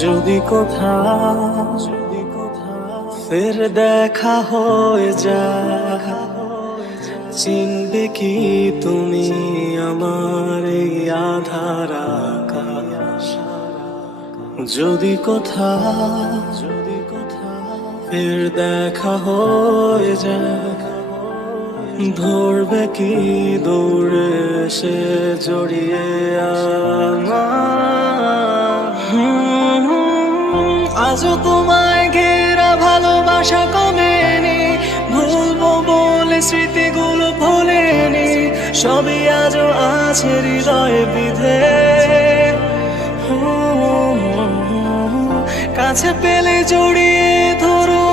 যদি কোথাও ফের দেখা হয়ে যায়, চিনবে কি তুমি আমার এই আধার আকাশ? যদি কোথাও ফের দেখা হয়ে যায়, ধরবে কি দৌড়ে সে জড়িয়ে আজও তোমায় ঘেরা ভালোবাসা কমেনি, ভুলবো বলে স্মৃতিগুলো ভোলেনি, সবই আজও আছে হৃদয়ে বিধে। কাছে পেলে জড়িয়ে ধরো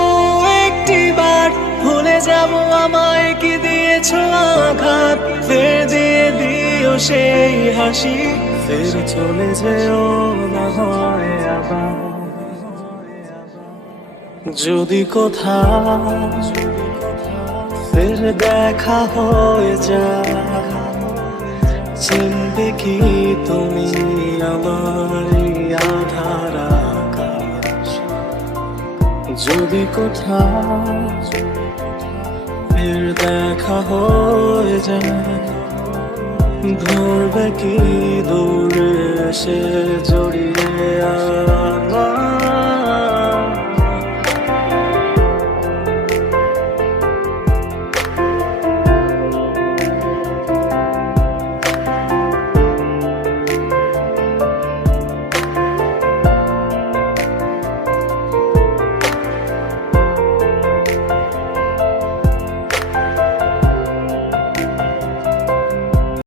একটি বার, ভুলে যাবো আমায় কি দিয়েছো আঘাত, ফের দিয়ে দিও সেই হাসি, ফের চলে যেও না হয় আবার। যদি কোথাও ফের দেখা হয়ে যায়, চিনবে কি তুমি আমার আধার আকাশ? যদি কোথাও ফের দেখা হয়ে যায়, ধরবে কি দৌড়ে সে জড়িয়ে